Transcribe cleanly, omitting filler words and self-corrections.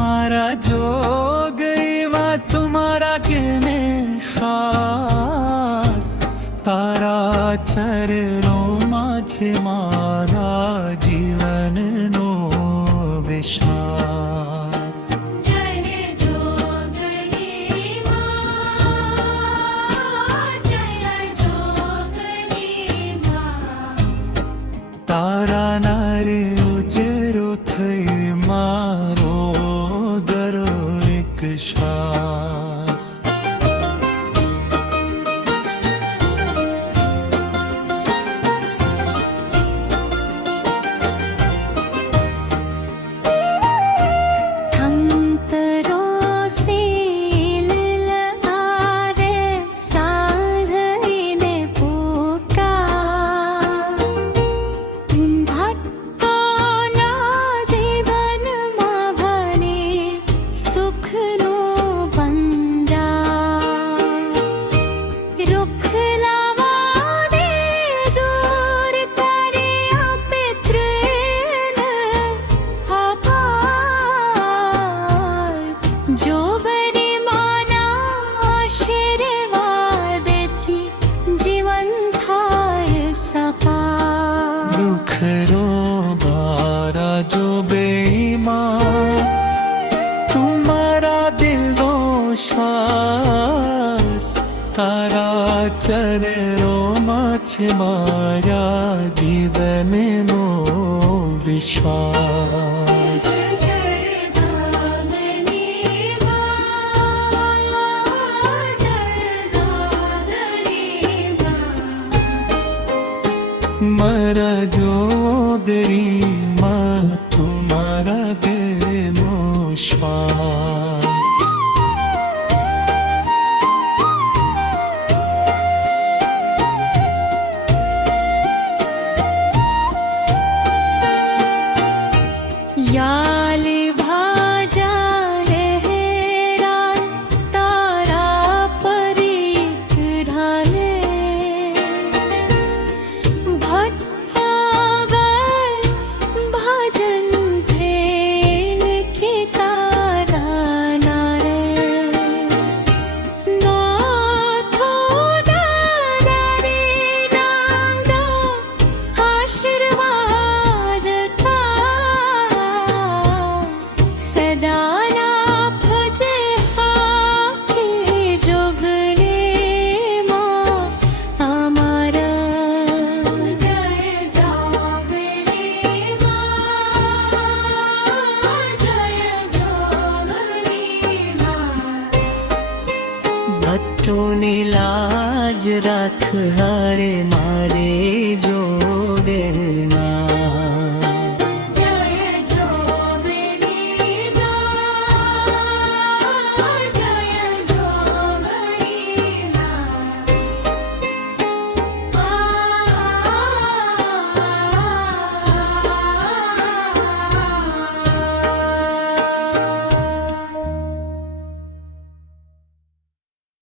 મારા જોગ એવા તમારા કેને શ્વાસ તારા ચરણોમાં છે મારા જીવનનો વિશ્વાસ તારા નારે ઉજેરો થઈ મારો દરેક શ્વાસ ખરો બારા જો બેઈમાન તુમારા દિલનો શ્વાસ તારા ચરણોમાં છે મારા જીવનનો વિશ્વાસ મારા જોદરીમાં તુમારા દિલનો શ્વાસ याल भाजा रहरान तारा परिक ढाले भटकावर भजन फेन के तारा नारे नाथो दारे नांगो आशीर्वाद સદાના ભજે હાથે જોગણીમાં અમારા જય જોગણીમાં જય જોગણીમાં ભટ્ટોની લાજ રાખ હારે મારે જોડેના